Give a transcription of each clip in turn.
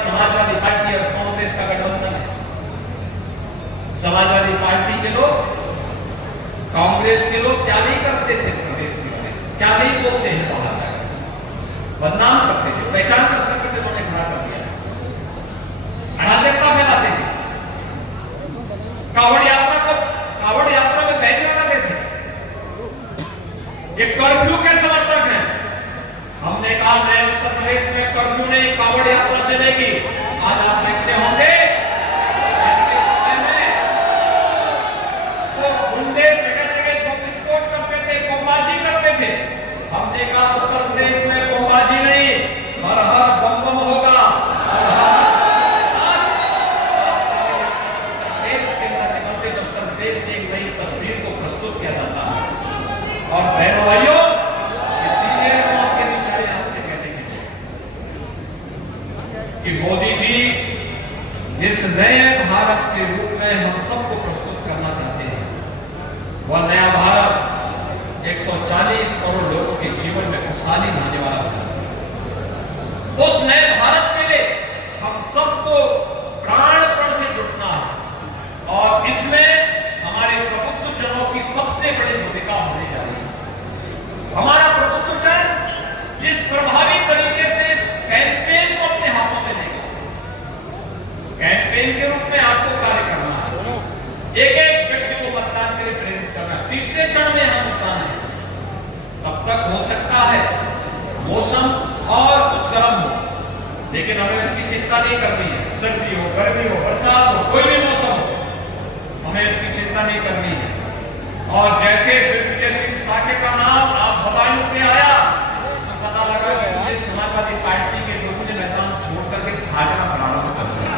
Samajwadi party और कांग्रेस का गठबंधन है। समाजवादी पार्टी के लोग, कांग्रेस के लोग क्या नहीं करते थे प्रदेश में, क्या नहीं बोलते हैं, बाहर बदनाम करते थे, पहचान कर सकते थे, उन्होंने खड़ा कर दिया, अराजकता फैलाते थे, कावड़ यात्रा में बैन लगाते थे, ये कर्फ्यू के समर्थक हैं। हमने कहा नए उत्तर प्रदेश में कर्फ्यू नहीं, कावड़ यात्रा चलेगी। आज आप देखते होंगे वो गुंडे जगह जगह बम विस्फोट करते थे, बमबाजी करते थे। हमने कहा उत्तर प्रदेश में बमबाजी नहीं, हर हर बम बम होगा। देश के अंदर निकलते उत्तर प्रदेश की एक नई तस्वीर को प्रस्तुत किया जाता है। और बहनों भाइयों, कि मोदी जी जिस नए भारत के रूप में हम सबको प्रस्तुत करना चाहते हैं, वह नया भारत 140 करोड़ लोगों के जीवन में खुशहाली लाने वाला भारत। उस नए भारत के लिए हम सबको प्राणपण से जुटना है और इसमें हमारे प्रबुद्ध जनों की सबसे बड़ी भूमिका होने जा रही है। हमारा प्रबुद्ध जन जिस प्रभावी तरीके से इस कैंपेन को अपने हाथों में लेगा, कैंपेन के रूप में आपको कार्य करना है, एक एक व्यक्ति को मतदान के लिए प्रेरित करना है। तीसरे चरण में हम मतदान है, तब तक हो सकता है मौसम और कुछ गर्म हो, लेकिन हमें इसकी चिंता नहीं करनी है। सर्दी हो, गर्मी हो, बरसात हो, कोई भी मौसम हो, हमें इसकी चिंता नहीं करनी है। और जैसे दिग्विजय सिंह साके का नाम आप बदायूं से आया, तो पता लगा कि मुझे समाजवादी पार्टी के लोगों ने मैदान छोड़ करके भागना प्रारंभ कर दिया।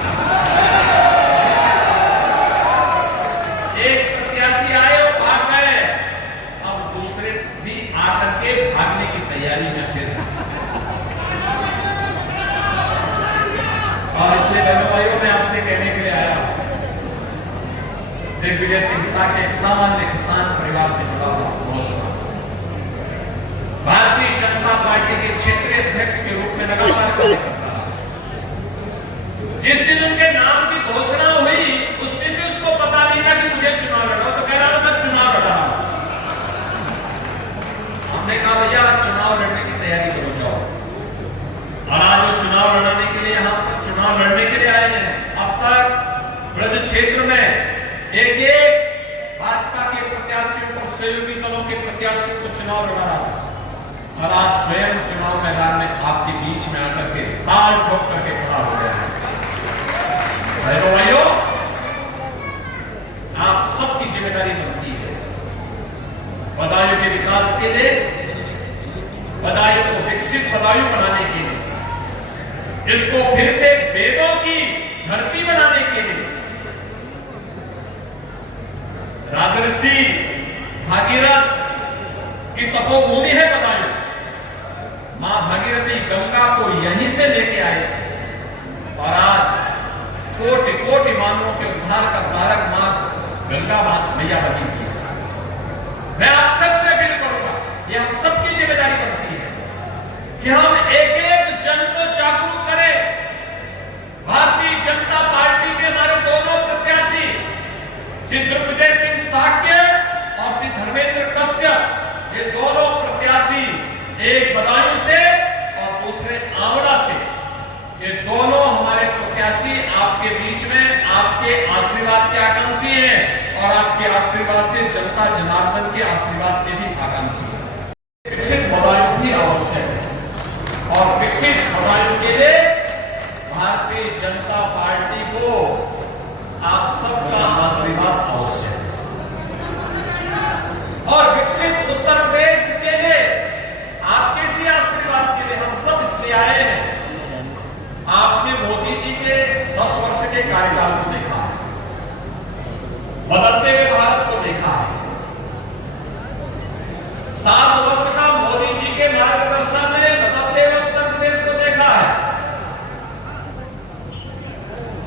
एक प्रत्याशी आए और भाग गए, अब दूसरे भी आकर के भागने की तैयारी में थे। और इसलिए बहनों भाइयों, मैं आपसे कहने के लिए आया हूं, दिग्विजय सिंह साके एक सामान्य किसान परिवार से जुड़ा हुआ नौजवान, भारतीय जनता पार्टी के क्षेत्रीय अध्यक्ष के रूप में लगातार कार्य करता रहा। जिस दिन उनके नाम की घोषणा हुई, उस दिन भी उसको पता नहीं था कि मुझे चुनाव लड़ो, तो कह रहा था चुनाव लड़ा रहा हूं। हमने कहा भैया चुनाव लड़ने की तैयारी करो, जाओ। और आज वो चुनाव लड़ने के लिए, यहाँ पर चुनाव लड़ने के लिए आए हैं। अब तक ब्रज क्षेत्र में एक एक भाजपा के प्रत्याशियों को, सहयोगी दलों के प्रत्याशियों को चुनाव लड़ा रहा था, और आज स्वयं चुनाव मैदान में आपके बीच में आकर के ताल ठोक करके खड़ा हो गया है। भाइयों, आप सबकी जिम्मेदारी बनती है बदायूं के विकास के लिए, बदायूं को विकसित बदायूं बनाने के लिए, इसको फिर से वेदों की धरती बनाने के लिए। राजर्षि भागीरथ की तपोभूमि है बदायूं। मां भागीरथी गंगा को यहीं से लेके आए थे, और आज कोटि कोटि मानवों के उद्धार का कारक मां गंगा माता मैया बनी हुई है। मैं आप सबसे अपील करूंगा, ये हम सबकी जिम्मेदारी बनती है कि हम एक एक जन को जागरूक करें। भारतीय जनता पार्टी के हमारे दोनों प्रत्याशी श्री दिग्विजय सिंह साके और श्री धर्मेंद्र कश्यप, ये दोनों प्रत्याशी, एक बदायूं से और दूसरे आवड़ा से, ये दोनों हमारे प्रत्याशी आपके बीच में आपके आशीर्वाद के आकांक्षी हैं, और आपके आशीर्वाद से जनता जनार्दन के आशीर्वाद के भी आकांक्षी हैं। विकसित बदायूं भी आवश्यक है, और विकसित बदायूं के लिए भारतीय जनता पार्टी को आप सबका आशीर्वाद आवश्यक है। और विकसित उत्तर प्रदेश के लिए आपके इसी आशीर्वाद के लिए हम सब इसलिए आए हैं। आपने मोदी जी के 10 वर्ष के कार्यकाल को देखा है, बदलते हुए भारत को देखा है, 7 वर्ष का मोदी जी के मार्गदर्शन में बदलते हुए उत्तर प्रदेश को देखा है।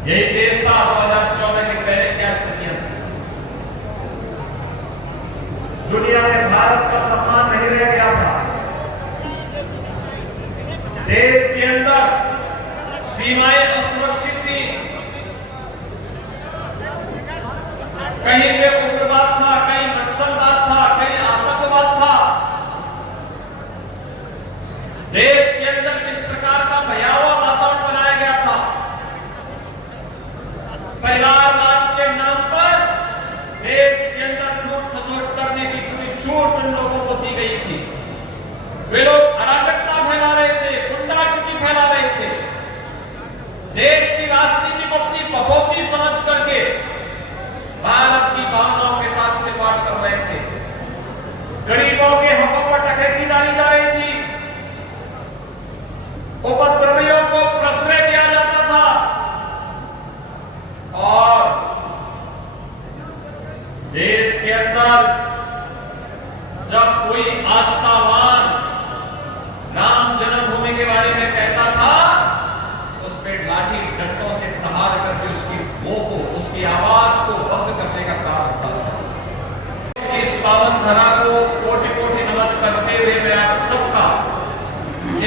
यही देश था 2014 के पहले क्या स्थितियां थी, दुनिया में भारत का सम्मान नहीं रह गया था। देश के अंदर सीमाएं कहीं पे उग्रवाद था, कहीं नक्सलवाद था, कहीं आतंकवाद था। देश के अंदर इस प्रकार का भयावह वातावरण बनाया गया था। परिवारवाद के नाम पर देश के अंदर लूट खसोट करने की पूरी छूट उन लोगों को दी गई थी। वे लोग अराजकता फैला रहे थे, गुंडागर्दी फैला रहे थे, देश की राजनीति को अपनी पपौती समझ करके भारत की भावनाओं के साथ खिलवाड़ कर रहे थे। गरीबों के हकों पर डकैती डाली जा रही थी, उपद्रवियों को प्रश्रय दिया जाता था और देश के अंदर जब कोई आस्थावान राम जन्मभूमि के बारे में कहता था, उस पे लाठी डंडों से प्रहार करके उसकी मुंह को, उसकी आवाज को बंद करने का काम था। इस पावन धरा को कोटि कोटि नमन करते हुए मैं आप सबका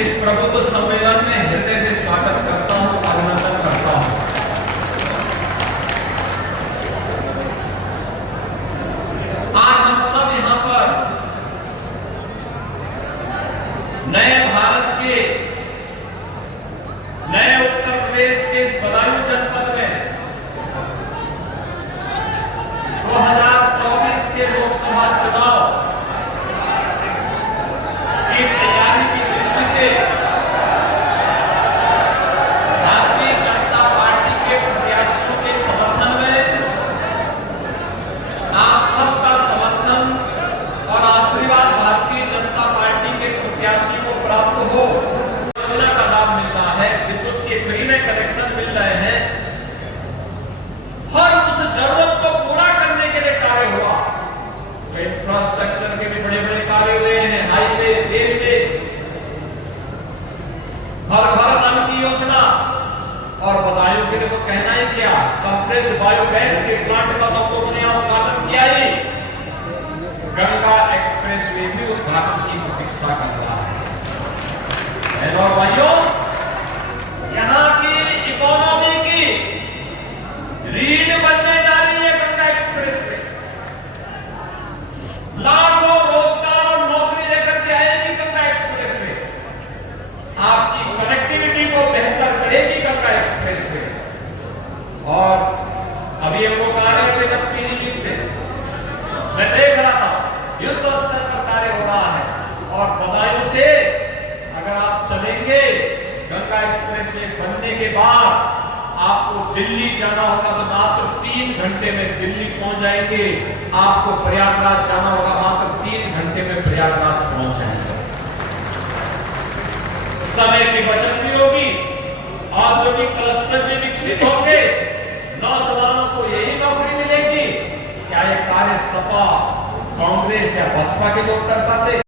इस प्रबुद्ध सम्मेलन में हृदय से स्वागत करता हूं, अभिनंदन करता हूं। आज हम सब यहां पर नए भारत के, नए उत्तर प्रदेश के इस बदायूं जनपद में 2024 के लोकसभा चुनाव की तैयारी की दृष्टि से भारतीय जनता पार्टी के प्रत्याशियों के समर्थन में आप सबका समर्थन और आशीर्वाद भारतीय जनता पार्टी के प्रत्याशी को प्राप्त हो। योजना का लाभ मिलता है, विद्युत के फ्री में कनेक्शन मिल रहे हैं, हर उस जरूरत को पूरा करने के लिए कार्य हुआ। तो इंफ्रास्ट्रक्चर के भी बड़े बड़े कार्य हुए हैं, हाईवे, रेलवे, हर घर नल की योजना, और बदायूं के लिए तो कहना ही क्या, कंप्रेस्ड बायोगैस के प्लांट का तो लोगों ने उद्घाटन किया ही, गंगा एक्सप्रेसवे भी उद्घाटन की प्रतीक्षा कर रहा है। और भाइयों, यहां की इकोनॉमी की रीढ़ बनने जा रही है गंगा एक्सप्रेसवे। लाखों रोजगार और नौकरी लेकर के आएगी गंगा एक्सप्रेसवे, आपकी कनेक्टिविटी को बेहतर करेगी गंगा एक्सप्रेसवे। और अभी हम लोग आ रहे थे जब पीलीभीत से, मैं देख रहा था युद्ध स्तर पर कार्य हो रहा है, और बदायूं से अगर आप चलेंगे गंगा एक्सप्रेसवे बनने के बाद आपको दिल्ली जाना होगा तो मात्र 3 घंटे में दिल्ली पहुंच जाएंगे, आपको प्रयागराज जाना होगा मात्र 3 घंटे में प्रयागराज पहुंच जाएंगे। समय की बचत भी होगी, औद्योगिक क्लस्टर भी विकसित होंगे, नौजवानों को यही नौकरी मिलेगी। क्या ये कार्य सपा, कांग्रेस या बसपा के लोग कर पाते?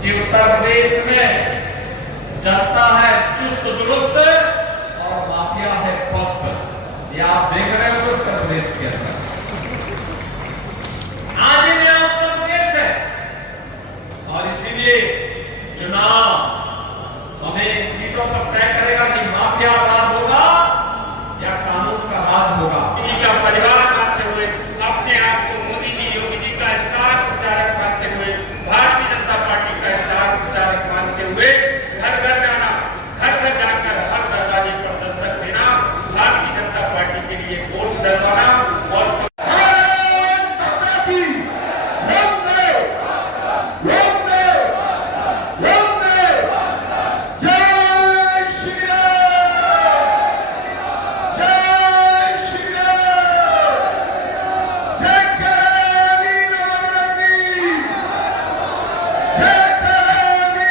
कि उत्तर प्रदेश में जनता है चुस्त दुरुस्त और माफिया है पस्त। ये आप देख रहे हो उत्तर प्रदेश के अंदर।